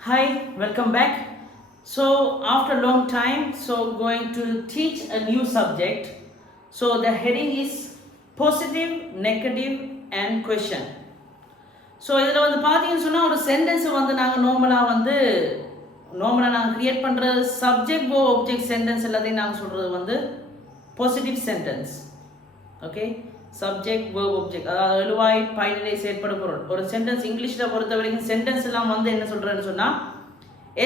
Hi, welcome back. So, after a long time, going to teach a new subject. So, the heading is positive, negative, and question. So, இதில் வந்து பார்த்தீங்கன்னு சொன்னால் ஒரு சென்டென்ஸை வந்து நாங்கள் நார்மலாக நாங்கள் க்ரியேட் பண்ணுற சப்ஜெக்ட் ஆப்ஜெக்ட் சென்டென்ஸ் எல்லாத்தையும் நாங்கள் சொல்கிறது வந்து positive sentence. Okay, subject verb object, அதாவது எழுவாய் பயனிலை செயற்பட பொருள். ஒரு சென்டென்ஸ் இங்கிலீஷில் பொறுத்த வரைக்கும் சென்டென்ஸ் எல்லாம் வந்து என்ன சொல்கிறேன்னு சொன்னால்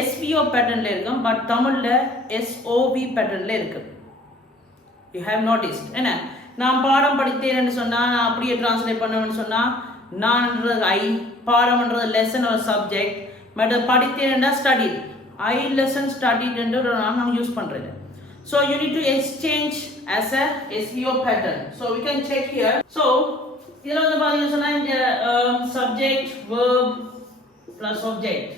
எஸ்விஓ பேட்டர்னில் இருக்கும், பட் தமிழில் எஸ்ஓவி பேட்டர்னில் இருக்குது. யூ ஹேவ் நோட்டிஸ்ட் என்ன, நான் பாடம் படித்தேன்னு சொன்னால் நான் அப்படியே டிரான்ஸ்லேட் பண்ணுவேன்னு சொன்னால் நான்ன்றது ஐ, பாடம்ன்றது லெசன் ஒரு சப்ஜெக்ட், பட் படித்தேன்டா ஸ்டடி, ஐ லெசன் ஸ்டடிட் என்று நான் யூஸ் பண்ணுறேன். So you need to exchange as a SVO pattern. So we can check here. So இதில் வந்து பார்த்தீங்கன்னா சொன்னால் இந்த subject, verb plus object.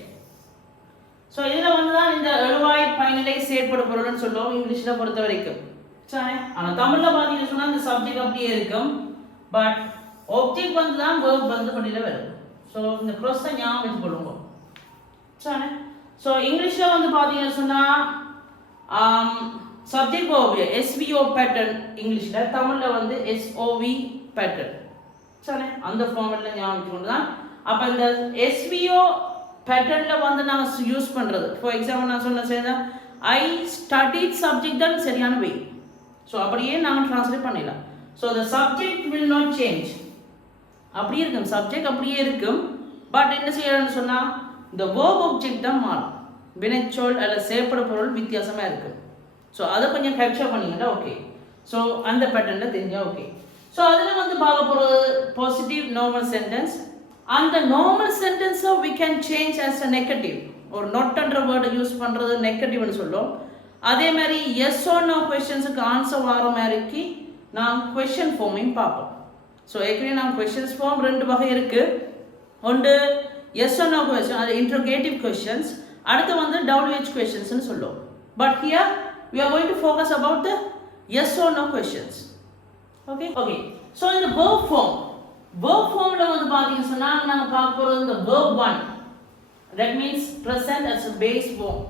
So இதில் வந்து தான் இந்த எழுவாய் பயனிலை செயற்பட பொருள்னு சொல்லுவோம் இங்கிலீஷில் பொறுத்த வரைக்கும். சரி, ஆனால் தமிழில் பார்த்தீங்கன்னு சொன்னால் இந்த சப்ஜெக்ட் அப்படியே இருக்கும், பட் ஆப்ஜெக்ட் வந்து தான் வேர்ப் வந்து பண்ணியில் வரும். ஸோ இந்த க்ரோஸை ஞாபகம் வச்சு கொள்ளுங்க. சரி, ஸோ இங்கிலீஷில் வந்து பார்த்தீங்கன்னு சொன்னால் சப்ஜெக்ட் வேர்ப் எஸ்விஓ பேட்டர்ன், இங்கிலீஷில் தமிழில் வந்து எஸ்ஓவி பேட்டர்ன். சரி, அந்த ஃபார்மேட்டில் ஞாபகம் வச்சுக்கொண்டு தான் அப்போ இந்த எஸ்விஓ பேட்டர்னில் வந்து நாங்கள் யூஸ் பண்ணுறது. ஃபார் எக்ஸாம்பிள் நான் சொன்ன சேர்ந்தா ஐ ஸ்டடிட் சப்ஜெக்ட் தான் சரியான வே. ஸோ அப்படியே நாங்கள் ட்ரான்ஸ்லேட் பண்ணிடலாம். So the subject will not change, அப்படியே இருக்கும், சப்ஜெக்ட் அப்படியே இருக்கும், பட் என்ன செய்யணும்னு சொன்னால் இந்த வேர்ப் ஆப்ஜெக்ட் தான் மாறும். வினைச்சொல் அல்ல செயற்பட பொருள் வித்தியாசமாக இருக்குது. ஸோ அதை கொஞ்சம் கேப்சர் பண்ணிங்கன்னா ஓகே. ஸோ அந்த பேட்டர்னில் தெரிஞ்சால் ஓகே. ஸோ அதில் வந்து பார்க்க போகிறது பாசிட்டிவ் நார்மல் சென்டென்ஸ். அந்த நார்மல் சென்டென்ஸை we can change as a negative. ஒரு நொட்ன்ற வேர்டை யூஸ் பண்ணுறது நெகட்டிவ்னு சொல்லும். அதே மாதிரி எஸ் ஆர் நோ கொஸ்டின்ஸுக்கு ஆன்சர் வர மாதிரிக்கு நான் கொஸ்டின் ஃபார்மையும் பார்ப்போம். ஸோ ஏற்கனவே நான் கொஸ்டின்ஸ் ஃபார்ம் ரெண்டு வகை இருக்குது. ஒன்று எஸ் ஆர் நோ கொஸ்டின், அது இன்ட்ரோகேட்டிவ் கொஸ்டின்ஸ். அடுத்து வந்து WH கொஸ்டின்ஸ்னு சொல்லுவோம். But here we are going to focus about the yes or no questions. Okay, so in the verb form la வந்து பாத்தீங்க சொன்னா நாங்க பார்க்க போறது இந்த verb 1, that means present as a base form.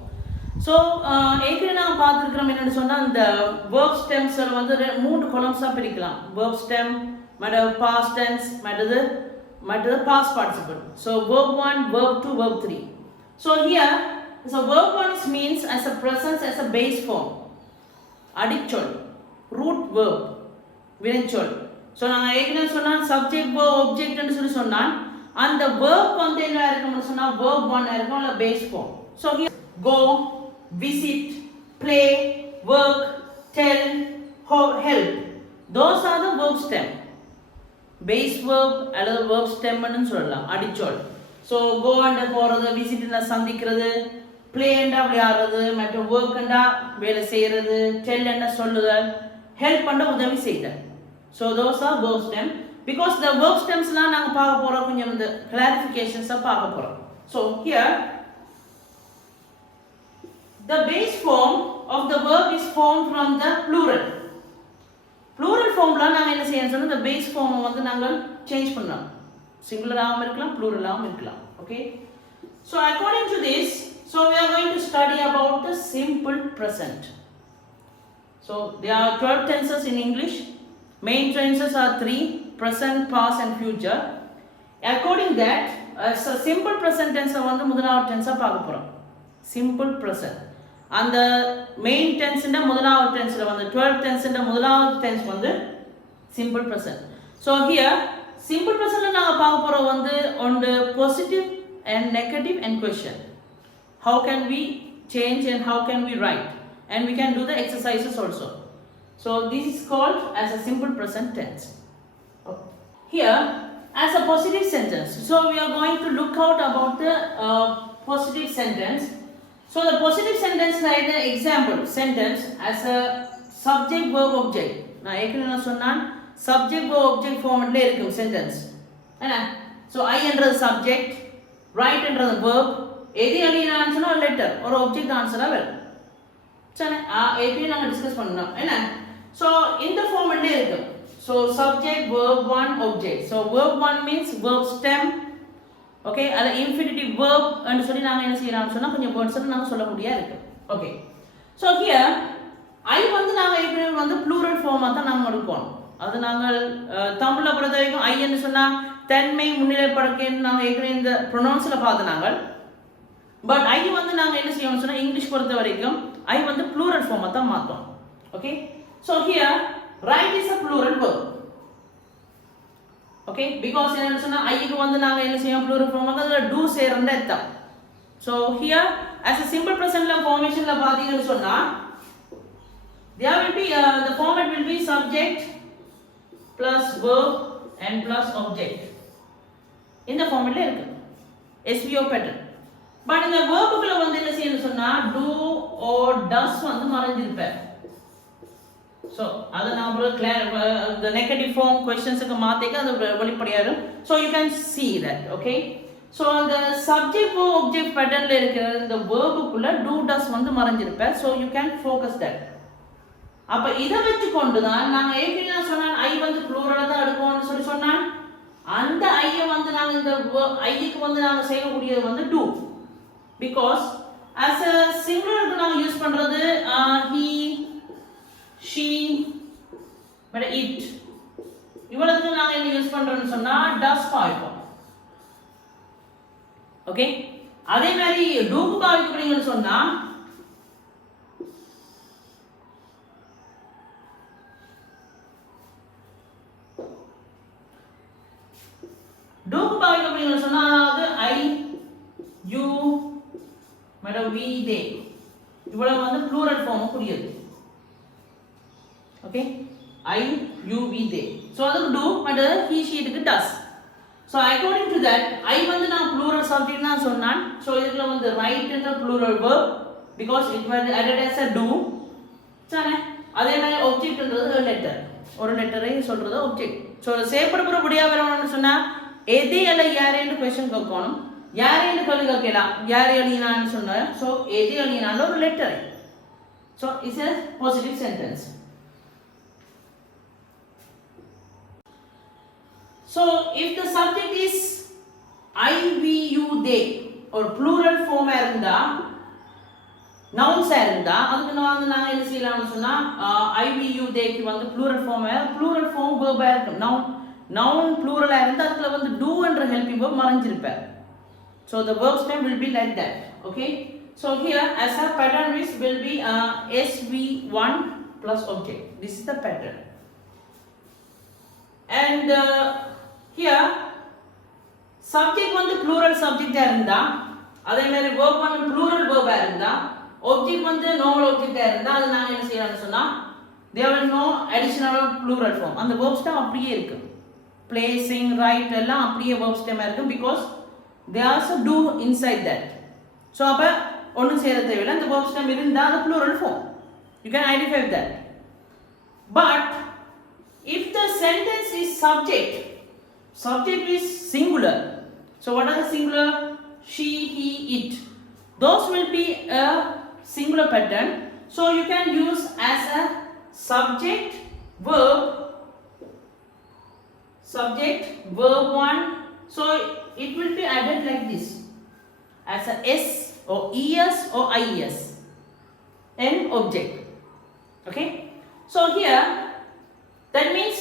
so ஏற்கனவே நான் பார்த்திருக்கிறோம் என்னன்னு சொன்னா இந்த verb stems வந்து மூணு காலம்ஸா பிரிக்கலாம். verb stem, மற்றது past tense, மற்றது past participle. so verb 1, verb 2, verb 3. so here so verb 1 means as a presence as a base form. அடிச்சொல், root verb, வினைச்சொல். ஸோ நாங்கள் ஏற்கனவே சொன்னால் சப்ஜெக்ட் verb ஆப்ஜெக்ட்னு சொல்லி சொன்னால் அந்த verb வந்து என்ன இருக்கும்னு சொன்னால் verb 1 இருக்கும், இல்லை base form. So here go, visit, play, work, tell, help, those are the verb stem. base verb அல்லது verb stem ன்னு சொல்லலாம், அடிச்சொல். ஸோ go அண்ட போகிறது, விசிட்னா சந்திக்கிறது, பிளே என்றா விளையாடுறது, மற்றும் ஒர்க் என்றா வேலை செய்கிறது, டெல் என்ன சொல்லுதல், ஹெல்ப் பண்ண உதவி செய்தல். So those are verb stem. Because the verb ஸ்டெம்ஸ்லாம் நாங்கள் பார்க்க போகிறோம், கொஞ்சம் இந்த கிளாரிஃபிகேஷன்ஸாக பார்க்க போகிறோம். So here the base form of the verb is form from the plural. Plural ஃபார்ம்லாம் நாங்கள் என்ன செய்யணும் சொன்னால் இந்த பேஸ் ஃபார்மை வந்து நாங்கள் சேஞ்ச் பண்ணலாம். சிங்குலராகவும் இருக்கலாம், ப்ளூரலாகவும் இருக்கலாம். Okay, so according to this, so we are going to study about the simple present. So there are 12 tenses in English. Main tenses are 3: present, past and future. According that, as a simple present tense வந்து முதலாவது tense பார்க்க போறோம். simple present. அந்த main tense ன்ட முதலாவது tense ல வந்து 12 tense ன்ட முதலாவது tense வந்து simple present. So here simple present ல நாங்க பார்க்க போறோம் வந்து on the positive and negative and question. How can we change and how can we write, and we can do the exercises also. So this is called as a simple present tense. Here as a positive sentence, so we are going to look out about the positive sentence. So the positive sentence like the example sentence as a subject verb object. நான் ஏற்கனவே சொன்னான் subject verb object formatல இருக்கும் sentence என்ன. so I என்றது subject, write என்றது verb, எது அழியின ஆன்சர்னா ஒரு லெட்டர் ஒரு ஆப்ஜெக்ட் ஆன்சராக வரும். சரி, ஏற்கனவே நாங்கள் டிஸ்கஸ் பண்ணோம் என்ன. ஸோ இந்த ஃபார்மெட்லே இருக்கு. So subject verb 1 object. So verb 1 means verb stem, okay அது infinitive verb ன்னு சொல்லி நாங்க என்ன செய்யலாம்னு சொன்னா கொஞ்சம் வேர்ட்ஸ் நாங்க சொல்ல முடியா இருக்கு ஓகே சோ ஹியர் I வந்து நாங்க ஏற்கனவே வந்து plural ஃபார்மா தான் நாங்க எடுப்போம் அது நாங்கள் தமிழ்ல பொறுத்த வரைக்கும் I ன்னு சொன்னா தன்மை முன்னிலைப்படுத்துன்னு நாங்க ஏற்கனவே இந்த ப்ரொனவுன்ஸ்ல பார்த்தனாங்க பட் I வந்து நாங்க என்ன செய்யணும் சொன்னா இங்கிலீஷ் பொறுத்த வரைக்கும் I வந்து plural ஃபார்மா தான் மாத்தோம் okay so here write is a plural verb okay because என்ன சொன்னா I க்கு வந்து நாங்க என்ன செய்யணும் plural ஃபார்மா அதுல do சேரண்ட அர்த்தம் so here as a simple present formationல பாத்தீங்கன்னு சொன்னா there will be the format will be subject plus verb and plus object இந்த ஃபார்மட்ல இருக்கு SVO pattern but இந்த verb-க்குள்ள வந்து என்ன செய்யணும் சொன்னா do or does வந்து மறைஞ்சிருப்ப so அத நாம the negative form questions-க்கு மாத்திக்க அது வெளிப்படையா இருக்கும் so you can see that okay so the subject verb object pattern-ல இருக்கிற இந்த verb-க்குள்ள do does வந்து மறைஞ்சிருப்ப so you can focus that அப்ப இத வெச்சு கொண்டு தான் நாங்க ஏற்கனவே சொன்னான் I வந்து ப்ளூரலா தான் எடுக்கணும்னு சொல்லி சொன்னான் அந்த I வந்து நாங்க இந்த I க்கு வந்து நாங்க செய்யக்கூடியது வந்து do because as a singular க்கு நாங்க யூஸ் பண்றது he she but it இவ்வளவுக்கு நாங்க என்ன யூஸ் பண்றோம்னு சொன்னா does பாய்ப்போம் ஓகே அதே மாதிரி do க்கு பாய்க்கிறீங்கன்னு சொன்னா do க்கு பாய்க்கிறீங்கன்னு சொன்னா அது I you madam we they இவ்வளவு வந்து plural ஃபார்ம் புரியுது okay I you we they so அதுக்கு do and he she க்கு does so according to that I வந்து நான் plural subject நான் சொன்னான் so இதுல வந்து write என்ற plural verb because it was added as a do சரி அதே மாதிரி object என்றது a letter ஒரு லெட்டரை சொல்றது object so சேப்பட முடியா வரணும்னு சொன்னா எது அல்ல யாரேன்னு क्वेश्चन கேட்கணும் யாரேன்னு கேள்வி கேட்கலாம் யாரே எழுதினான்னு சொன்னா so எது எழுதினால ஒரு letter so it's a positive sentence so if the subject is I we you they or plural form இருந்தா nouns இருந்தா அதுக்கு நாங்க என்ன செய்யலாம்னு சொன்னா I we you they க்கு வந்து plural form verb இருக்கும் noun plural இருந்தா அதுல வந்து do என்ற helping verb மறைஞ்சிருப்ப so the verb stem will be like that okay so here as a pattern which will be SV1 plus object this is the pattern and here subject வந்து plural subject இருந்தா அதே மாதிரி verb வந்து plural verb இருந்தா object வந்து normal object இருந்தா அது நாங்க என்ன செய்யலாம்னு சொன்னா there will no additional plural form அந்த verb stem அப்படியே இருக்கு play sing write எல்லாம் அப்படியே verb stem இருக்கும் because they also do inside that so அப்ப ஒண்ணும் சேர தேவையில்லை அந்த verb stem இருந்தா அது plural form you can identify that but if the sentence is subject is singular so what are the singular she he it those will be a singular pattern so you can use as a subject verb 1 so it will be added like this as a s or es or ies and object okay so here that means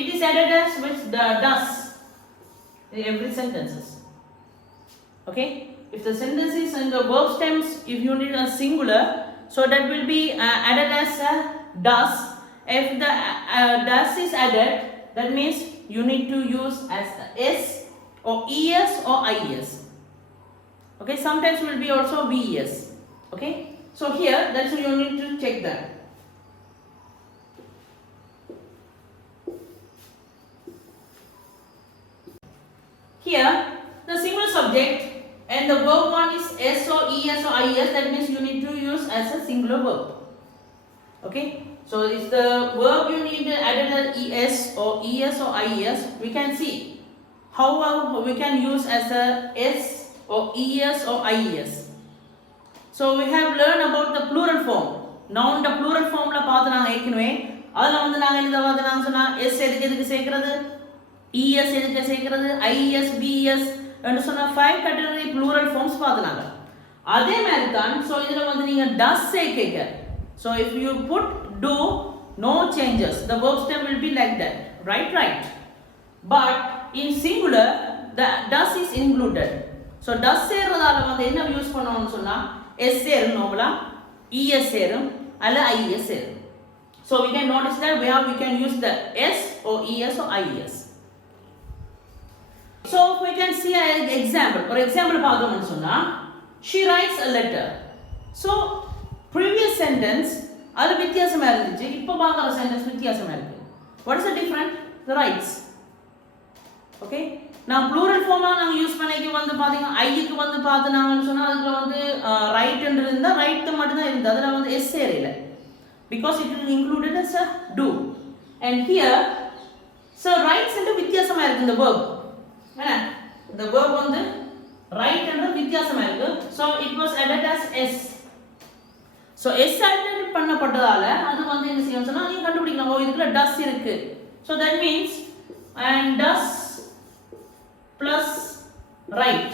it is added as with the does in every sentences okay if the sentence is in the verb stems if you need a singular so that will be added as a does if the does is added that means you need to use as s or es or ies okay sometimes will be also ves okay so here that's you need to check that here the singular subject and the verb one is s or es or ies that means you need to use as a singular verb okay so if the verb you need added as es or ies we can see how we can use as a s or es or ies so we have learned about the plural form noun the plural form la paatha naanga ekkuve adha vandu naanga enna vaadha naanga sonna s edukku சேர்க்கிறது es edukku சேர்க்கிறது ies bs என்று சொன்ன 5 category plural forms பார்த்தனாங்க. அதே மாதிரி தான் ஸோ இதில் வந்து நீங்கள் does சேர்க்கீங்க. So if you put do, no changes, the verb stem will be like that, right. But in singular the does is included. So does சேர்றதால வந்து என்ன யூஸ் பண்ணணும்னு சொன்னா s சேரும் நார்மலா, es சேரும் அல்ல is சேரும். So we can notice that where we can use the s or es or ies. So we can see an example. For example பார்த்தோம்னு சொன்னா she writes a letter. So previous sentence அது வித்தியாசமா இருந்துச்சு, இப்போ பார்க்குற சென்டென்ஸ் வித்தியாசமா இருக்கு. What is the difference? The writes. Okay, நான் plural form நாங்க யூஸ் பண்ணிக்கு வந்து பாத்தீங்க ஐக்கு வந்து பார்த்தனாங்கன்னு சொன்னா அதுல வந்து ரைட் என்று இருந்தா ரைட் மட்டும் தான் இருந்தது, அதுல வந்து s சேரல because it is included as a do. And here so writes என்று வித்தியாசமா இருக்கு இந்த verb. என்ன the verb வந்து right என்ற வித்தியாசமா இருக்கு. So it was added as s. So s added பண்ணப்பட்டதால அது வந்து என்ன செய்யணும் சொன்னா நீங்க கண்டுபிடிக்கலாம், ஓ இதுல does இருக்கு. So that means and does plus right.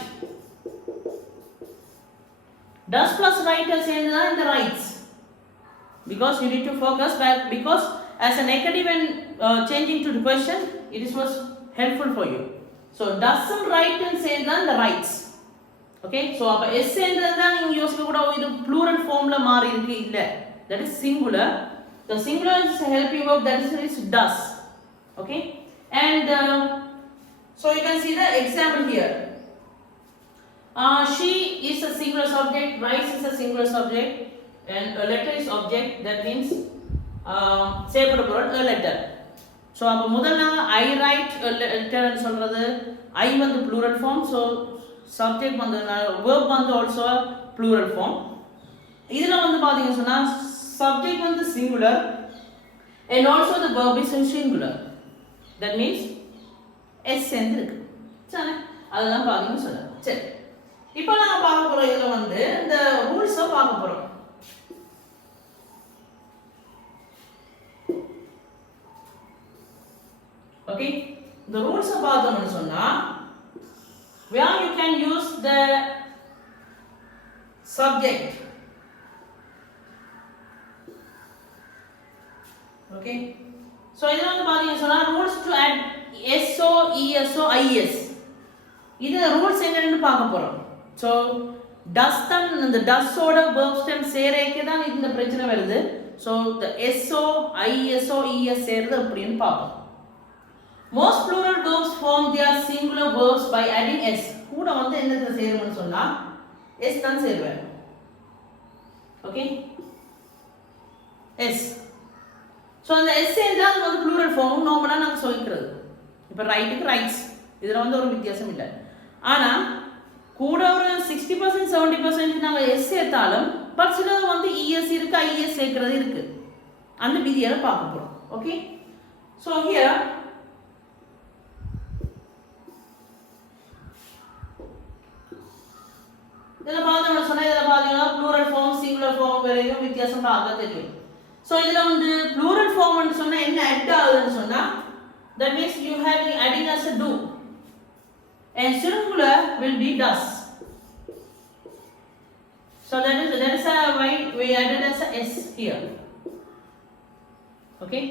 Does plus right சேர்ந்தா இந்த rights. Because you need to focus back, because as a negative and changing to the question it is was helpful for you. So doesn't write and சேர்ந்தா the rights. Okay, so அப்ப s என்றதா நீங்க யோசிக்க கூட இது plural formல மாறி இருக்கு இல்ல, that is singular. The singular is a helping verb, that is does. Okay, and so you can see the example here. She is a singular subject, writes is a singular subject, and a letter is object. That means செய்யப்பட்ட பொருள் a letter. So அப்ப முதல்ல I write a letter ன்னு சொல்றது I வந்து plural form, so subject வந்து verb வந்து also a plural form. இதுல வந்து பாத்தீங்க சொன்னா subject வந்து singular and also the verb is singular. That means s சேர்ந்திருக்கு. சரி, அதெல்லாம் பாத்தீங்க சொல்ல. சரி, இப்போ நாம பார்க்க போறோம் இதுல வந்து இந்த ரூல்ஸ் பார்க்க போறோம். Okay, the rules பார்த்தோம்னு சொன்னா where you can use the subject. Okay, so இதுல வந்து பாத்தீங்க சொன்னா rules to add so, eso, is. இது rules என்னன்னு பார்க்க போறோம். So does தான் இந்த does ஓட verb stem சேரேக்கே தான் இந்த பிரச்சனை வருது. So the so, iso, es சேருது அப்படினு பார்ப்போம். Most plural verbs form their singular verbs by adding s. கூட வந்து என்னது சேரும்னு சொன்னா s தான் சேருவாங்க. Okay, s. So அந்த s என்றால் அது வந்து plural form நார்மலா நாங்க சொல்லிக்கிறது. இப்போ ரைட்டுக்கு ரைட்ஸ், இதுல வந்து ஒரு வித்தியாசம் இல்லை. ஆனா கூட ஒரு 60% 70% நாங்க s சேர்த்தாலும் பட் சிலது வந்து es இருக்கு is சேர்க்கிறது இருக்கு, அந்த விதியை பார்க்க போறோம். ஓகே, so here இதல பாத்தோம்னா சொன்னா இதல பாத்தீங்கன்னா plural form singular form வரையும் வித்தியாசம் பார்க்க தெரியும். So இதுல வந்து plural form ன்னு சொன்னா என்ன add ஆகுதுன்னு சொன்னா that means you have adding as a do and singular will be does. So that is why we added as a s here. Okay,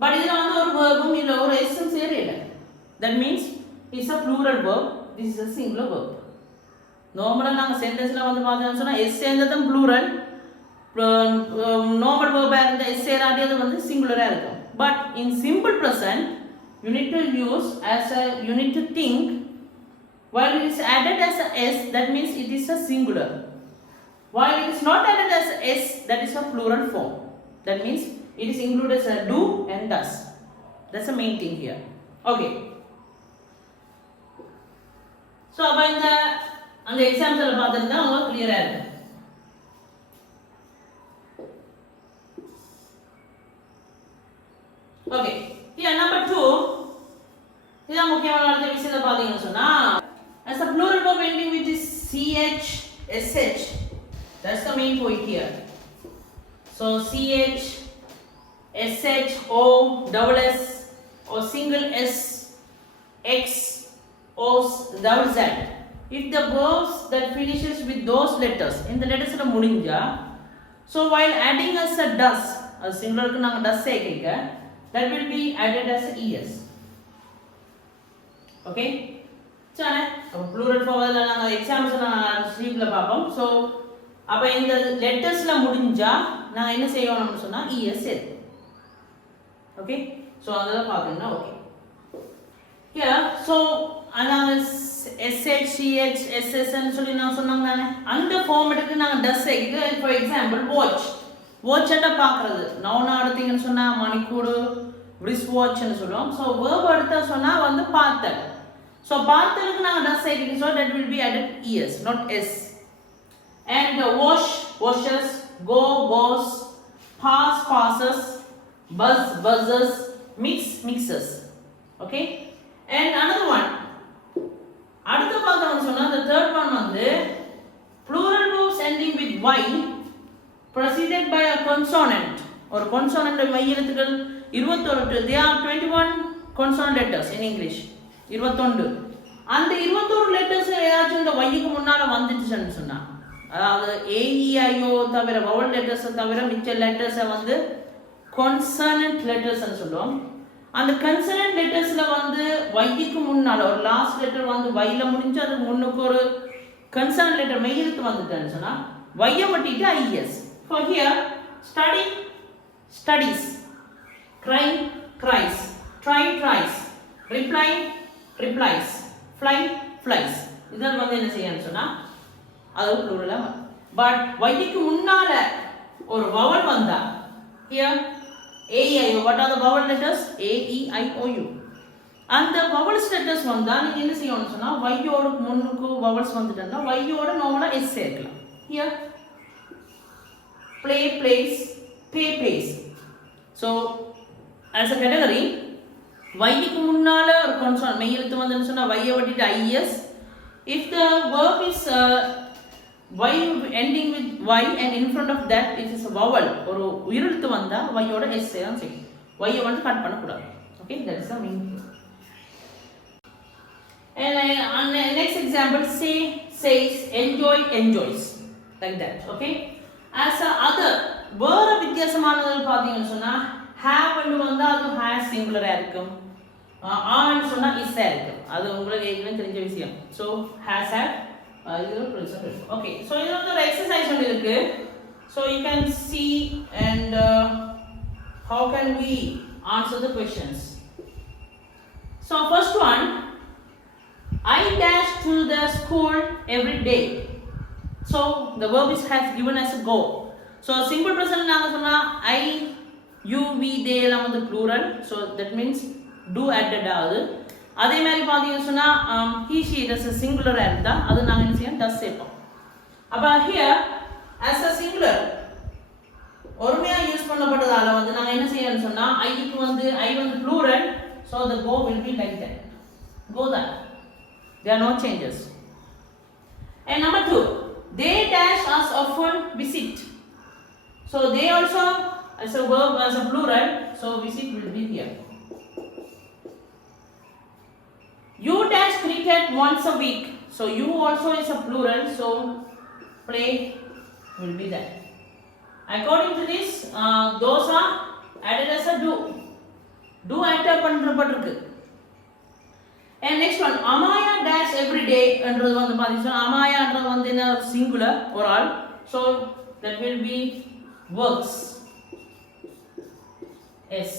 but இதுல வந்து ஒரு verbum இல்ல ஒரு s சேரல, that means it's a plural verb, this is a singular verb. நார்மலா நாங்க சென்டென்ஸ்ல வந்து பார்த்தோம்னா s சேர்ந்ததும் plural, normal verb and s சேராட்டி அது வந்து singular-ஆ இருக்கும். But in simple present you need to use as a, you need to think while it is added as a s, that means it is a singular. While it is not added as a s, that is a plural form. That means it is included as a do and does. That's the main thing here. Okay, so அப்ப இந்த அந்த எக்ஸாம்பிள்ல பார்த்தா உங்களுக்கு கிளியரா இருக்கு. Okay, here number 2 இத முக்கியமான அடுத்த விஷயத்தை பாத்தீங்கன்னு சொன்னா as a plural verb ending with is ch sh, that's the main point here. So ch sh o double s or single s x or double z. If the verbs that finishes with those letters in the letters la mudinja, so while adding as a does, a singular ku naanga does sekka, that will be added as es. Okay, chana plural form la naanga examples na sleep la paapom. So appo இந்த letters la mudinja na enna seiyanum sonna es chair. Okay, so adala paakrenna. Okay, here so another sh ch ss ன்னு சொல்லி நான் சொன்னாங்க தானே, அந்த ஃபார்மேட்டுக்கு நாங்க does சேக்கு. ஃபார் எக்ஸாம்பிள் வாட்ச், வாட்ச் அட்ட பார்க்கறது நவுன் எடுத்தீங்கன்னு சொன்னா மணிக்கூடு wrist watch ன்னு சொல்லுவோம். ஸோ verb எடுத்தா சொன்னா வந்து பார்த்தல். ஸோ பார்த்தலுக்கு நாங்க டஸ் சேக்கு. So that will be added es, not s. And wash, washes, go, goes, pass, passes, buzz, buzzes, mix, mixes. Okay, and another one அடுத்து பார்த்தோம்னு சொன்னா the third one வந்து plural verbs ending with y preceded by a consonant. ஒரு consonant மெய் எழுத்துக்கள் 21. There are 21 consonant letters in English. 21. அந்த 21 letters ஏதாச்சும் இந்த y க்கு முன்னால வந்துச்சுன்னு சொன்னா, அதாவது a e i o தவிர vowel letters தவிர மிச்ச letters வந்து consonant letters ன்னு சொல்லுவோம். அந்த கன்சனன்ட் லெட்டர்ஸ்ல வந்து y க்கு முன்னால ஒரு லாஸ்ட் லெட்டர் வந்து y ல முடிஞ்சு அதுக்கு முன்னுக்கு ஒரு கன்சனன்ட் லெட்டர் மெய் எழுத்து வந்துட்டேன்னு சொன்னா y ய ஒட்டிட்டு is. For here study, studies, cry, cries, try, tries, reply, replies, fly, flies. இதெல்லாம் வந்து என்ன செய்யணும்னு சொன்னா அது ப்ளூரலா. பட் y க்கு முன்னால ஒரு vowel வந்தா, here a e i o, what are the vowel letters? a e i o u. அந்த vowels letters வந்தா நீங்க என்ன செய்யணும்னு சொன்னா y ஓட முன்னுக்கு vowels வந்துட்டா y ஓட நார்மலா s சேர்க்கலாம். here play, plays, pay, pays. So as a category y க்கு முன்னால ஒரு consonant மெய் எழுத்து வந்துன்னு சொன்னா y ய ஒட்டிட்டு is. if the verb is y ending with y and in front of that it is a vowel, ஒரு உயிரெழுத்து வந்தா y ஓட s சேரும் செய்யும். y ய வந்து கட் பண்ண கூடாது. Okay, that is the main thing. And next example, say, says, enjoy, enjoys, like that. Okay, as a other வேற வித்தியாசமானது பாத்தீங்கன்னு சொன்னா have ன்னு வந்தா அது has singular ஆ இருக்கும், are சொன்னா is ஆ இருக்கும். அது உங்களுக்கு ஏற்கனவே தெரிஞ்ச விஷயம். So has, have, okay, so இது வந்து ஒரு exercise ஒன்று இருக்கு. So you can see and how can we answer the questions. So first one, I dash to the school every day. So the verb is has given as a go. So simple present நாங்க சொன்னா I, you, we, they எல்லாம் வந்து plural. So that means do added ஆகுது. அதே மாதிரி பாத்தீங்கன்னு சொன்னா he, she as a singular இருந்தா அது நாங்க என்ன செய்யணும் does சேர்ப்போம். அப்ப here as a singular ஒருமையா யூஸ் பண்ணப்பட்டதால வந்து நாங்க என்ன செய்யணும்னு சொன்னா I க்கு வந்து I வந்து plural, so the go will be like that. Go that. There are no changes. And number 2, they dash us often visit. So they also as a verb as a plural, so visit will be here. You dash cricket once a week. So you also is a plural, so play will be that. According to this, those are added as a do. Do enter பண்றப்பட்டிருக்கு. And next one, Amaya dash every day என்றது வந்து பாத்தீங்கன்னா Amaya என்றது வந்து என்ன singular or all, so that will be works. Yes.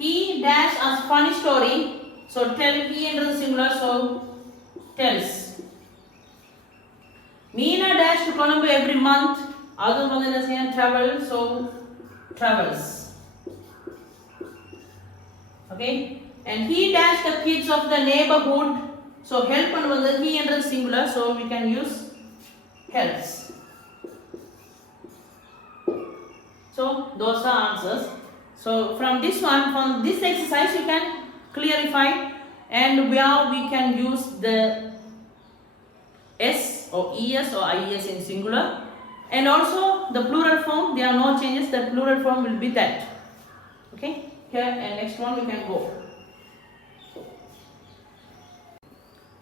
He dash us funny story, so tell, he என்றது singular, so tells. Meena dash to Colombo every month, அது வந்து என்ன செய்யும் travel, so travels. Okay, and he dashed the kids of the neighborhood, so help and he under singular, so we can use helps. So those are answers. So from this one, from this exercise you can clarify and where we can use the s or es or ies in singular, and also the plural form, there are no changes, the plural form will be that. Okay, here and next one we can go.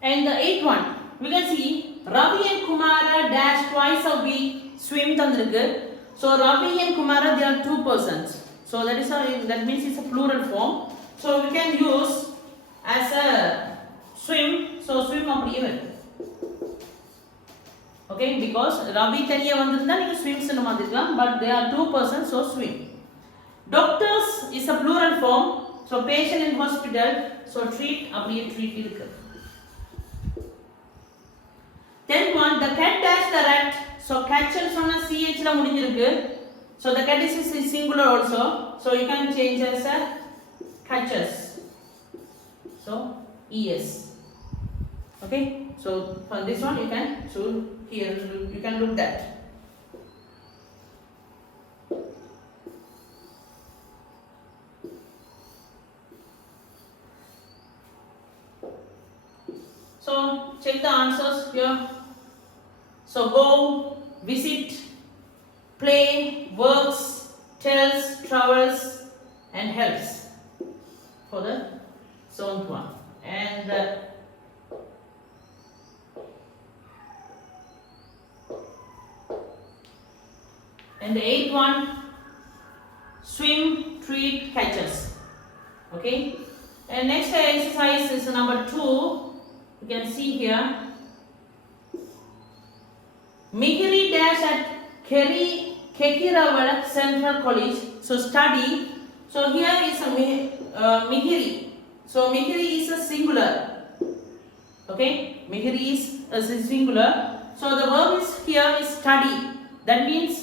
And the eighth one, we can see Ravi and Kumara dash twice a week swim thandirukku. So Ravi and Kumara, they are two persons. So that means it's a plural form. So we can use as a swim. So swim அப்படியே வருது. Okay, because Ravi தனியா வந்திருந்தா நீங்க swims னு மாத்திக்கலாம், but they are two persons, so swim. Doctors is a plural form. So patient in hospital, so treat அப்படியே treat இருக்கு. Then one, the cat dash the rat. So catcher சொன்னா ch ல முடிஞ்சிருக்கு. So the cat is singular also. So you can change as a catchers. So es. Okay. So for this one you can here you can look that. So check the answers here. So go, visit, play, works, tells, travels, and helps for the seventh one. And the eighth one, swim, treat, catches. Okay. And next exercise is number 2. You can see here. Mihiri dash at Kekiravada Central College. So study. So here is a Mihiri. So Mihiri is a singular. Okay. Mihiri is a singular. So the verb is here is study. That means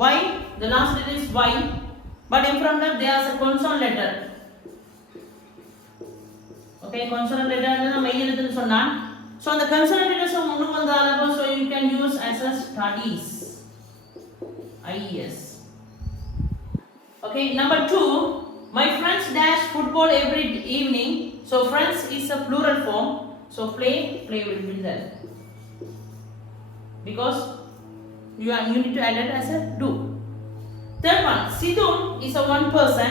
why? The last letter is Y. But in front of there is a consonant letter. Okay, consonant letter is the main letter. So the consonant letters are mundu vandalappo, so you can use as a studies. IES. Okay, number 2, my friends dash football every evening. So friends is a plural form. So play will be there. Because you need to add it as a do. Third one, Sidhu is a one person.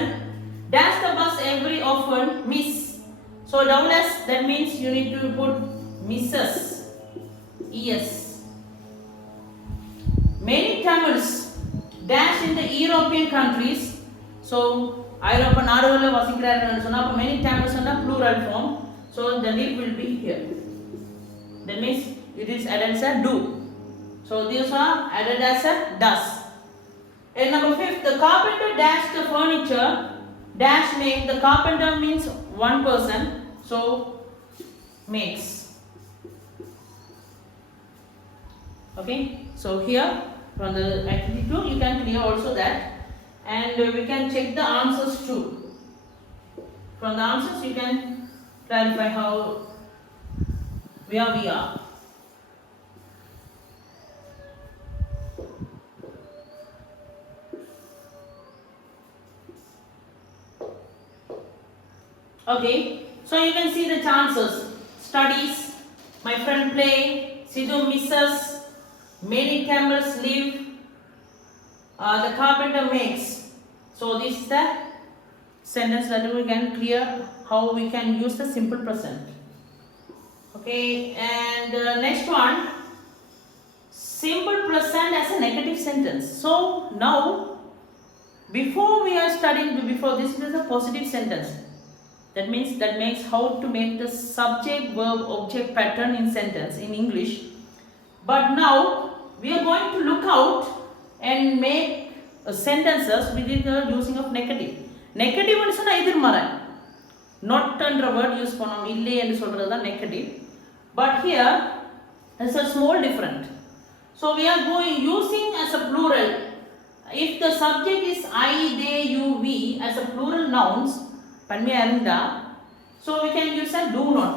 Dash the bus every often, miss. So doubtless, that means you need to put misses. Yes. Many Tamils dash in the European countries. So Europe naaduvalla vasikiraargal sonna many Tamils in the plural form. So the live will be here. That means it is added as a do. So these are added as a does. And number 5, the carpenter dash the furniture. Dash make, the carpenter means one person. So makes. Okay. So here from the activity 2 you can clear also that. And we can check the answers too. From the answers you can clarify where we are. Okay, so you can see the chances. Studies, my friend play, Sidhu misses, many camels live, the carpenter makes. So this is the sentence that we can clear how we can use the simple present. Okay, and next one, simple present as a negative sentence. So now, before we are studying, before this is a positive sentence. That makes how to make the subject verb object pattern in sentence in English. But now we are going to look out and make sentences with the using of negative. Negative வந்து சொன்னா எதிர்மறை. Not என்ற word use பண்ணோம், இல்லை என்று சொல்றது தான் negative. But here is a small different. So we are going using as a plural. If the subject is I, they, you, we as a plural nouns, பன்மையா இருந்தா, so we can use a do not.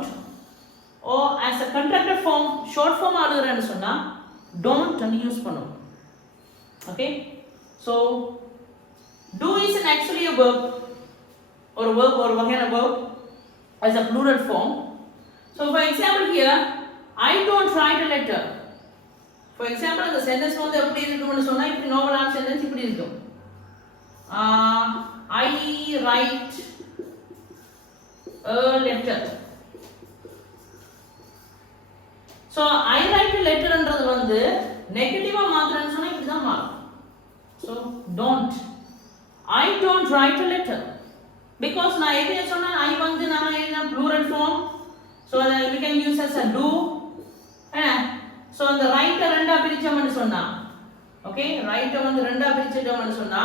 Or as a contracted form, short form ஆளுகிறேன்னு சொன்னா don't use பண்ணும். Okay, so do is actually a verb or வகையான verb as a plural form. So for example here, I don't write a letter. For example, the sentence வந்து எப்படி இருக்கும்னு சொன்னா இப்படி நார்மலான sentence இப்படி இருக்கும். I write a letter. So I write a letter என்றது வந்து நெகட்டிவா மாத்துறேன்னு சொன்னா இப்படி தான் மாறும். So don't. I don't write a letter because நான் எதுக்கு சொன்னா I வந்து நான் என்ன plural form, so we can use as a do. So அந்த write ரெண்டா பிரிச்சோம்னு சொன்னா, okay, write வந்து ரெண்டா பிரிச்சிட்டோம்னு சொன்னா,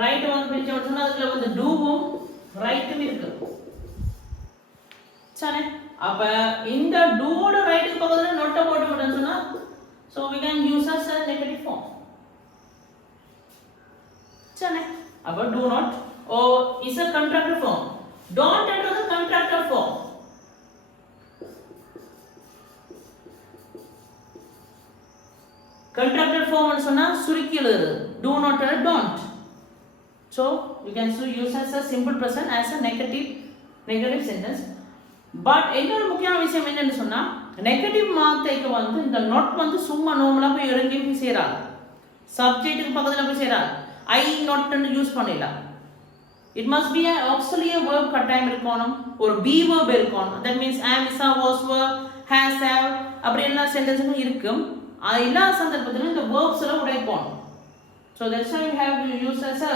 write வந்து பிரிச்சோம்னு சொன்னா அதுல வந்து doவும் writeம் இருக்கு. சரி, அப்ப இந்த do ஓட right க்கு பக்கத்துல not போட்டு விட்டோம்னு சொன்னா, so we can use as a negative form. சரி, அப்ப do not is a contractor form. Don't என்றது contractor form. Contractor form னு சொன்னா சுருக்கி எழுதுறது. Do not or don't. So you can use as a simple present as a negative sentence. But இன்னொரு முக்கியமான விஷயம் என்னன்னு சொன்னா, நெகட்டிவ் வார்த்தைக்கு வந்து இந்த not வந்து சும்மா நார்மலா போய் இறங்கி போய் சேராது. சப்ஜெக்ட்டுக்கு பக்கத்துல போய் சேராது. I not ன்னு யூஸ் பண்ணிடலாம். It must be an auxiliary verb கட்டாயம் இருக்கணும், ஒரு be verb இருக்கணும். That means am, is, was, were, has, have அப்படி எல்லா சென்டென்ஸும் இருக்கும். எல்லா சந்தர்ப்பத்திலும் இந்த verbs எல்லாம் உடைப்போம். So that's why we have to use as a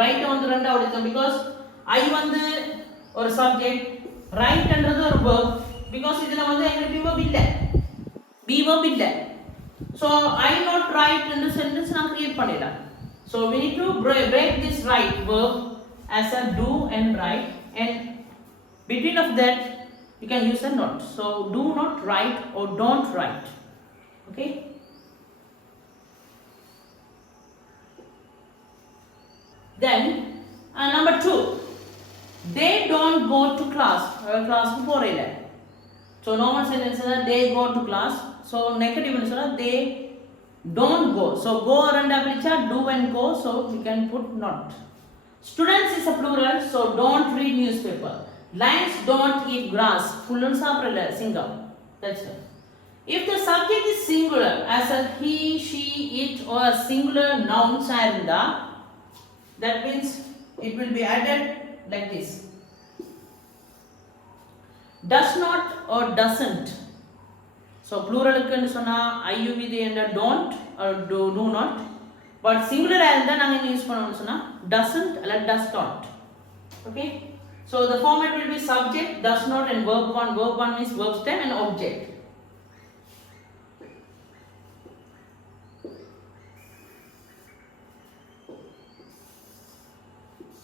right வந்து ரெண்டா உடைக்கும், because I வந்து ஒரு subject, right என்றது ஒரு verb, because இதுல வந்து எங்களுக்கு be verb இல்ல. So I not write என்ற sentence நான் create பண்ணிடலாம். So we need to break this right verb as a do and write, and between of that you can use a not. So do not write or don't write. Okay, then number 2, they don't go to class. Class ku porilla. So normal sentence is they go to class. So negative is they don't go. So go renda piricha do and go, so we can put not. Students is a plural, so don't read newspaper. Lions don't eat grass. Pullan saapradilla singam. That's it. If the subject is singular as a he, she, it or a singular noun sairunda, that means it will be added like this. Does not or doesn't. So plural க்கு சொன்னா iu with the end don't or do not. But singular ஆயிருந்தா நாங்க என்ன யூஸ் பண்ணனும்னு சொன்னா doesn't or does not. Okay, so the format will be subject, does not, and verb 1. Verb 1 means verb stem and object.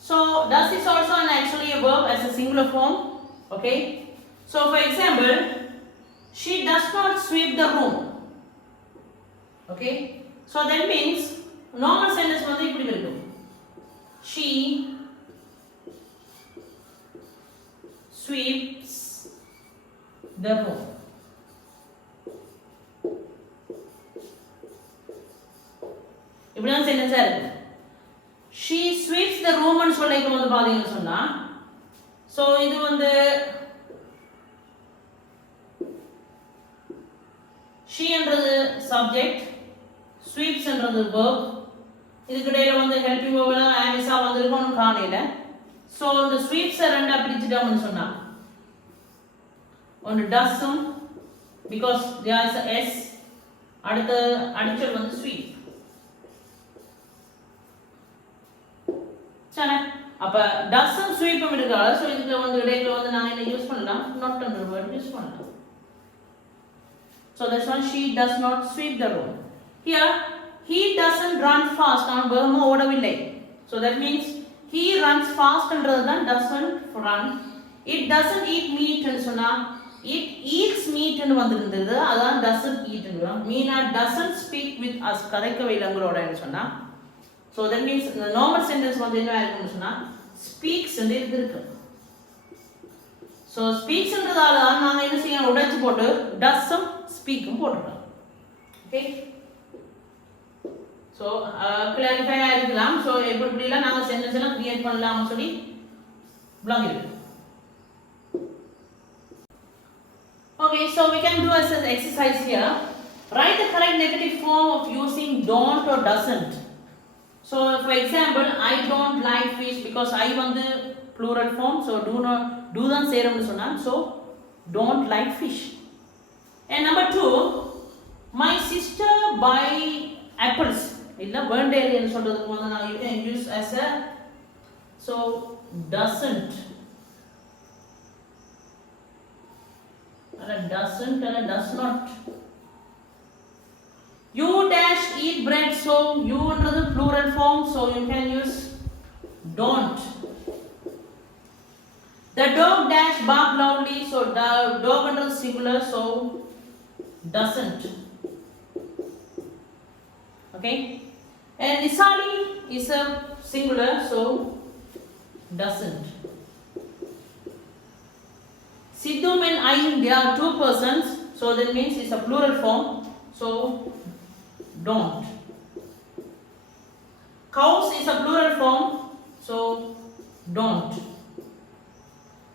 So does is also actually a verb as a singular form. Okay, so for example, she does not sweep the room. Okay, so that means normal sentence வந்து இப்படி இருக்கும், she sweeps the room. இப்படிதான் சென்டென்ஸா இருக்கு. She sweeps the room னு சொல்லிட்டு வந்து பாத்தீங்கன்னு சொன்னா, so இது வந்து she என்றது subject, sweeps என்றது verb, இதுக்கு இடையில வந்து helping verb எல்லாம் am, is வந்திருக்கும்னு காணல. so இந்த sweeps ரெண்டா பிரிச்சிட்டோம்னு சொன்னா, ஒன்னு does, because there is a s, அடுத்த அடிச்சல் வந்து sweep. சரி, அப்ப does and sweep இருக்கால, so இதுக்கு வந்து இடையில வந்து நாங்க என்ன யூஸ் பண்ணலாம், not என்ற word யூஸ் பண்ணலாம். So that's why she does not sweep the room. Here he doesn't run fast, அவன் வேகமா ஓடவில்லை. So that means he runs fast என்றதுதான் doesn't run. It doesn't eat meat ன்னு சொன்னா it eats meat ன்னு வந்திருந்தது, அதான் doesn't eat ன்னு. Meena doesn't speak with us, கதைக்கவே இல்லங்கறோடன்னு சொன்னா. So that means the normal sentence வந்து என்ன இருக்கும்னு சொன்னா speaks ன்னு இருக்கு. So speaks என்றதால நாங்க என்ன செய்யணும், உடைச்சு போட்டு doesn't speak ம் போட்டுறோம். Okay, so clarify ஆயிருக்கலாம். so எப்படிலாம் நாங்க சென்டென்ஸ் எல்லாம் கிரியேட் பண்ணலாம்னு சொல்லி விளங்கி இருக்கு. Okay, so we can do as an exercise here. Write the correct negative form of using don't or doesn't. So for example, I don't like fish, because I வந்து plural form, so do not do தான் செய்றோம்னு சொன்னா, so don't like fish. And number 2, my sister buy apples. இல்ல வேண்டேன்னு சொல்றதுக்கு வந்து நான் you can use as a so doesn't or doesn't or does not. You dash eat bread, so you another plural form, so you can use don't. The dog dash bark loudly, so dog under singular, so doesn't. Okay, and Nisali is a singular, so doesn't. Sidhum and I, they are two persons, so that means it's a plural form, so don't. Cows is a plural form, so don't.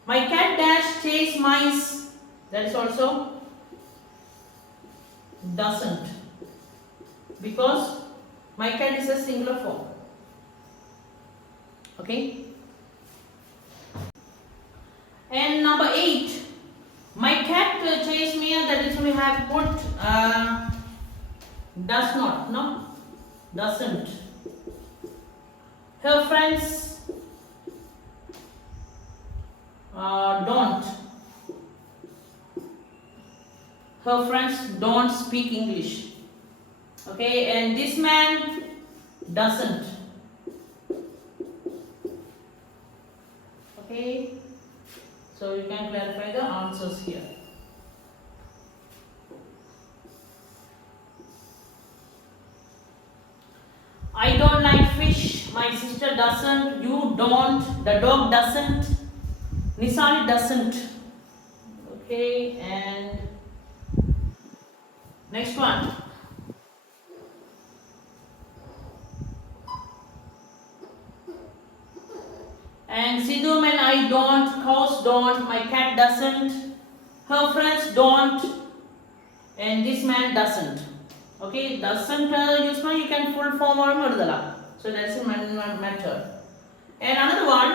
My cat dash chase mice, that is also doesn't, because my cat is a singular form. Okay. And number 8, my cat chase me, that is we have put does not, no, doesn't. Her friends don't. Her friends don't speak English. Okay, and this man doesn't. Okay, so you can clarify the answers here. I don't like fish, my sister doesn't, you don't, the dog doesn't, Nisali doesn't. Okay, and next one. And Sidhum and I don't, cows don't, my cat doesn't, her friends don't, and this man doesn't. Okay, doesn't use now you can full form or murdala, so that's a matter. And another one,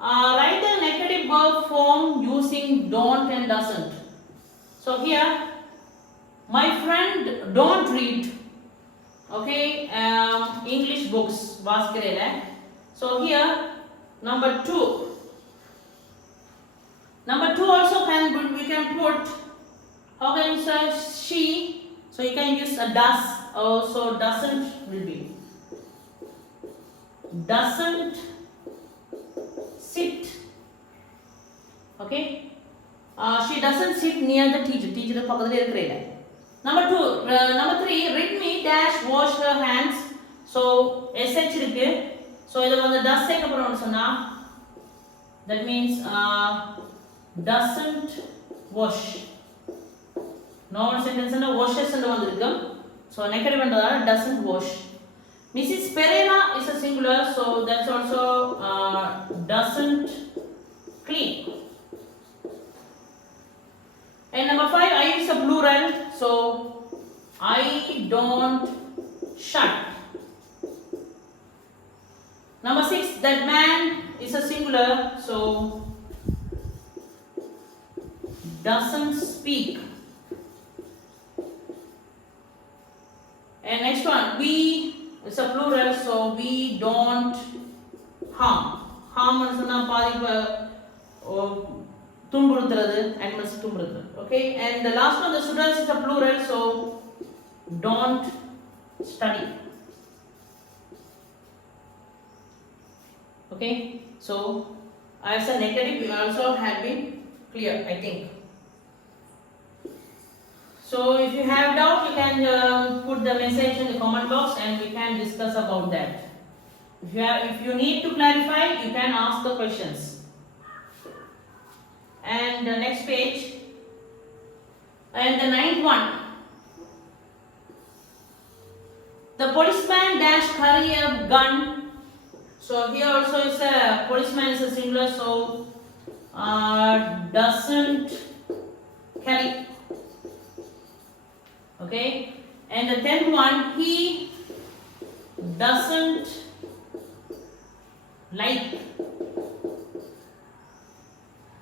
write the negative verb form using don't and doesn't. So here, my friend don't read, okay, English books vaskirele. So here number 2 also we can put, how can you say she, so you can use a does, also doesn't will be doesn't sit. Okay, she doesn't sit near the teacher பக்கத்துல இருக்கறேல. Number 3, read me dash wash her hands, so sh இருக்கு, so இத வந்து does சேர்க்க போறோம்னு சொன்னா that means doesn't wash. Normal sentence na washes and vandirukkum, so negative endradala doesn't wash. Mrs. Pereira is a singular, so that's also doesn't clean. And number 5, I is a plural, so I don't shut. Number 6, that man is a singular, so doesn't speak. And next one, we is a plural, so we don't harm. Harm is na paadi துன்புறுத்துறது, animals துன்புறுத்துறது. Okay, and the last one, the students is a plural, so don't study. Okay, so as a negative also had been clear, I think. So if you have doubt, you can put the message in the comment box and we can discuss about that. If you need to clarify, you can ask the questions. And the next page, and the 9th one, the policeman dash carry a gun. So here also is a policeman is a singular, so doesn't carry. Okay, and the 10th one, he doesn't like.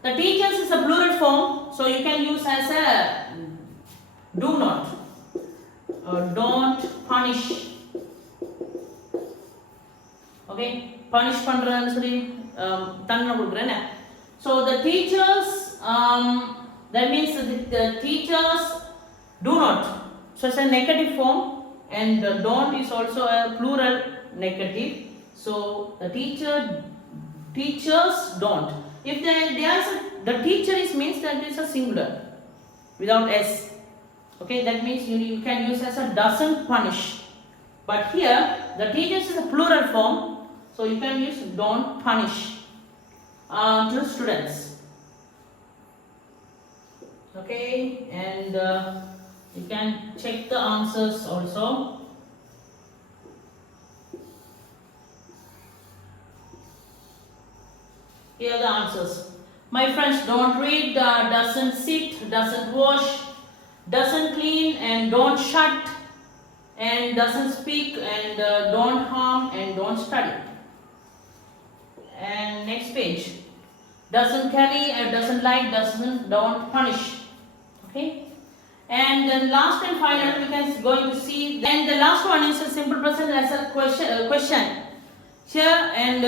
The teachers is a plural form, so you can use as a do not or don't punish. Okay, punish பண்றேன்னு சொல்லி தண்டனை கொடுக்குறேன். So the teachers, that means the teachers do not. So it's a negative form, and don't is also a plural negative. So the teachers don't. If the teacher is means that is a singular without s. Okay, that means you can use as a doesn't punish. But here the teachers is a plural form, so you can use don't punish to students. Okay, and you can check the answers also. Here are the answers. My friends don't read, doesn't sit, doesn't wash, doesn't clean, and don't shut, and doesn't speak, and don't harm, and don't study. And next page. Doesn't carry, doesn't like, don't punish. Okay. And then last and final we can going to see. Then the last one is a simple present as a question. Here and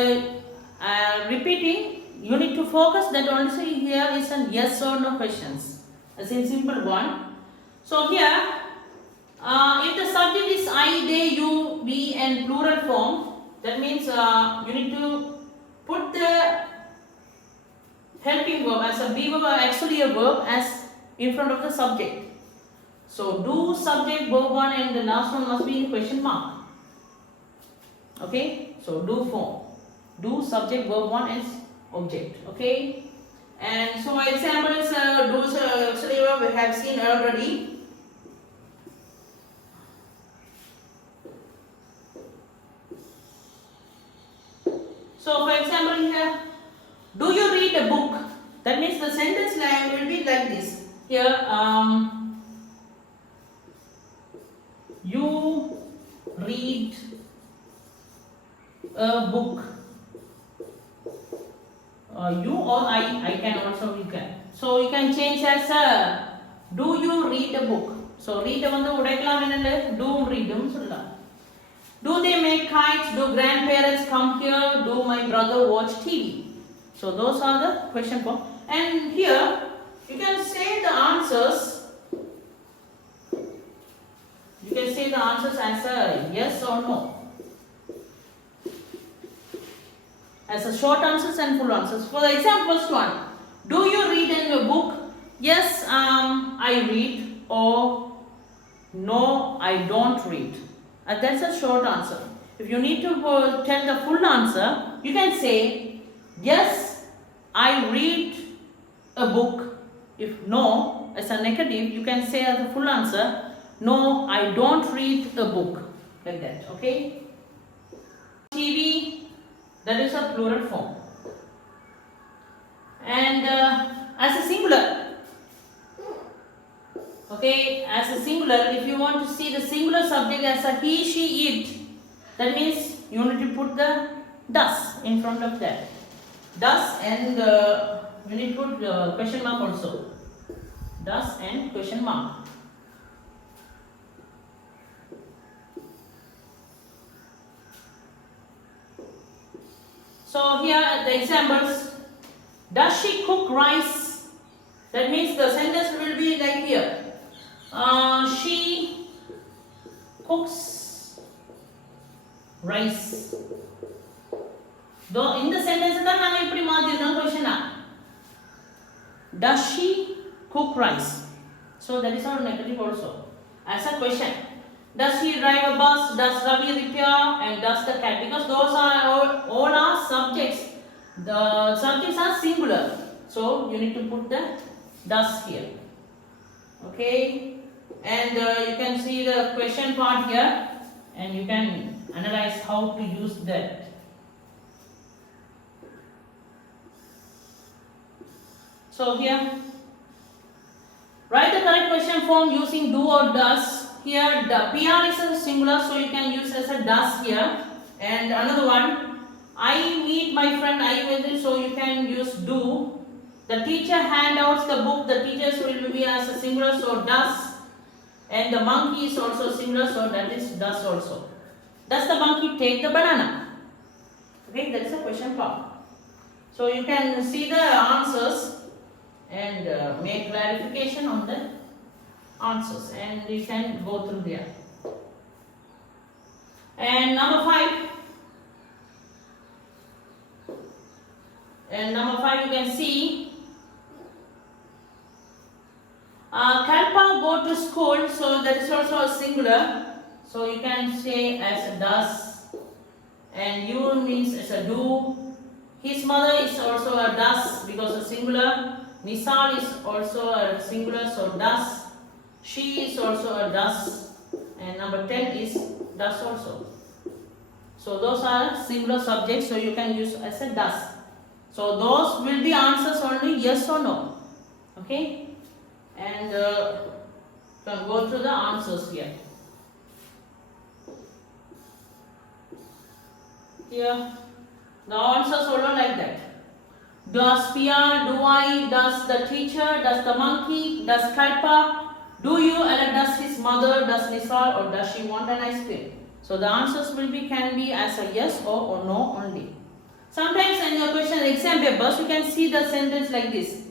repeating. You need to focus that only here is a yes or no questions. As a simple one. So here, if the subject is I, they, you, we, and plural form, that means you need to put the helping verb as a be verb or actually a verb as in front of the subject. So do subject verb one and the last one must be in question mark. Okay, so do form. Do subject verb one as object. Okay, and so my example is do's actually we have seen already. So for example here, do you read a book? That means the sentence line will be like this. Here you read a book. You or I can also you can. So you can change as a do you read a book. So read வந்து உடைக்கலாம் என்னன்னு do read னு சொல்லலாம். Do they make kites? Do grandparents come here? Do my brother watch TV? So those are the question form. And here you can say the answers. You can say the answers as a yes or no. As a short answers and full answers. For the example, first one, do you read in your book? Yes, I read, or no, I don't read. That's a short answer. If you need to tell the full answer, you can say, yes, I read a book. If no, as a negative, you can say as a full answer, no, I don't read a book. Like that, okay? TV. That is a plural form. And as a singular, okay, as a singular, if you want to see the singular subject as a he, she, it, that means you need to put the does in front of that. Does and you need to put question mark also. Does and question mark. So here are the examples. Does she cook rice? That means the sentence will be like here. She cooks rice. Though in the sentence தான் நாங்க இப்படி மாத்திரோம் question. Does she cook rice? So that is our negative also. As a question. Does he drive a bus? Does Ravi repair? And does the cat? Because those are all are subjects. The subjects are singular. So you need to put the does here. Okay. And you can see the question part here. And you can analyze how to use that. So here, write the correct question form using do or does. Here the PR is a singular, so you can use as a does here. And another one, I meet my friend I visit, so you can use do. The teacher handouts the book. The teachers will be as a singular, so does. And the monkey is also singular, so that is does also. Does the monkey take the banana? Okay, that is a question part. So you can see the answers and make clarification on the answers, and you can go through there. And number 5. And number 5 you can see Kalpa go to school, so that is also a singular. So you can say as a does, and you means as a do. His mother is also a does because a singular. Nisal is also a singular, so does. She is also a does, and number 10 is does also. So those are singular subjects, so you can use as a does. So those will be answers only yes or no. Okay, and can go through the answers here. Here the answers follow like that. Does Pia, do I, does the teacher, does the monkey, does Kalpa, do you, and does his mother, does Nisal, or does she want an ice cream? So the answers can be as a yes or no only. Sometimes in your question exam papers you can see the sentence like this.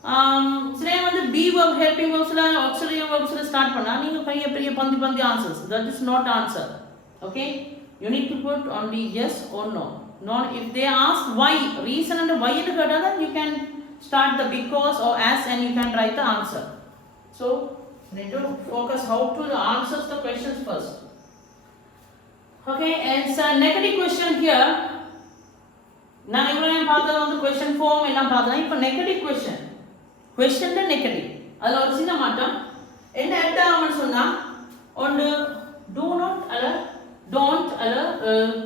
Today on the be verb, helping verbs, auxiliary verbs start panna neenga paiya pandi answers. That is not answer. Okay? You need to put only yes or no. Not if they ask why, reason and why then you can start the because or as, and you can write the answer. So you need to focus how to answer the questions first. Okay, and it's a negative question here. Now you can pass the question form and pass the negative question. Question the negative. That's one matter. In the on do not, don't,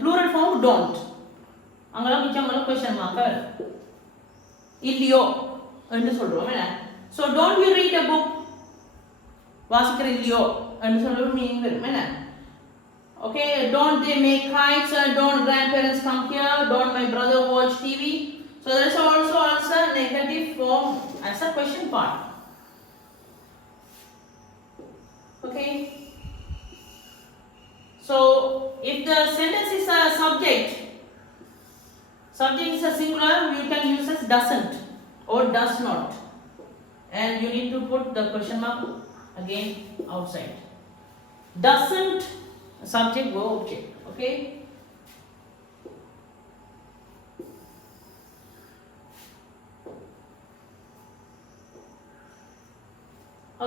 plural form don't. அங்கலாம் கிச்சமல question mark இல்லையோ என்று சொல்றோம் என்ன. So don't you read a book, வாசிக்கிற இல்லையோ என்று சொல்ற மீனிங் வரும் என்ன. Okay, don't they make kites, don't grandparents come here, don't my brother watch TV. So there is also a negative form as a question part. Okay, so if the sentence is a subject is a singular, you can use as doesn't or does not, and you need to put the question mark again outside. Doesn't subject go object. Okay,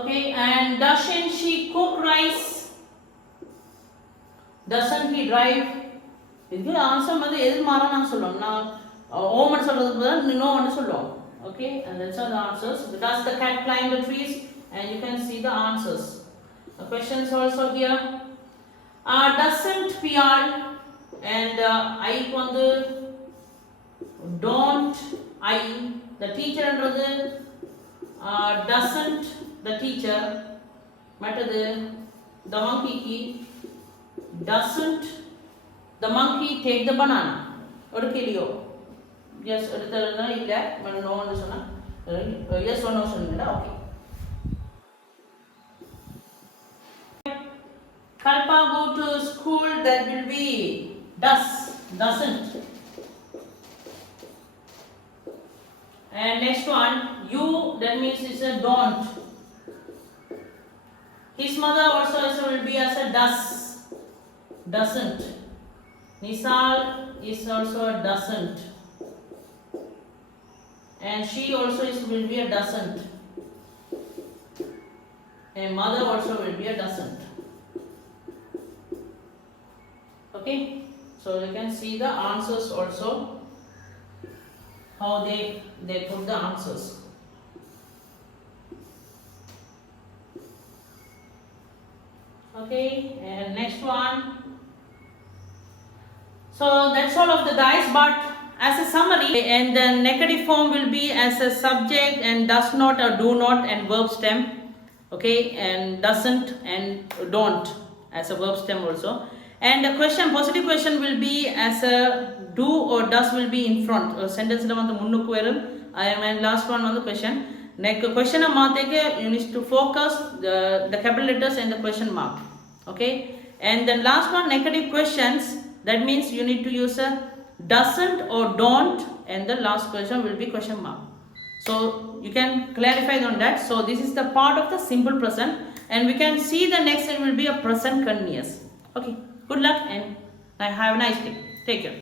okay, and doesn't she cook rice? Doesn't he drive? இதுக்கு ஆன்சர் வந்து எது மாறா நான் சொல்லுவோம். நான் ஓமன் சொல்றதுக்கு பதிலா நோ ன்னு சொல்லுவோம். Okay, and that's all the answers. Does the cat climb the trees? And you can see the answers. The questions also here. Doesn't PR and I வந்து don't I, the teacher என்றது doesn't the teacher, மற்றது the monkey க்கு doesn't the monkey take the banana. எடுக்கலையோ yes எடுத்தலனா இல்ல மன நோ ன்னு சொன்னா yes or no சொன்னீங்களா. Okay, Kalpa go to school, that will be does, doesn't. And next one, you, that means it's a don't. His mother also will be as a does, doesn't. Nisal is also a doesn't, and she also will be a doesn't, and mother also will be a doesn't. Okay, so you can see the answers also, how they put the answers. Okay, and next one. So that's all of the guys, but as a summary, and the negative form will be as a subject and does not or do not and verb stem. Okay, and doesn't and don't as a verb stem also. And the question, positive question will be as a do or does will be in front. Sentence la vandu munnukku varum, And last one on the question. Next question you need to focus the capital letters and the question mark. Okay. And then last one, negative questions. That means you need to use a doesn't or don't, and the last question will be question mark. So you can clarify on that. So this is the part of the simple present, and we can see the next one will be a present continuous. Okay. Good luck and have a nice day. Take care.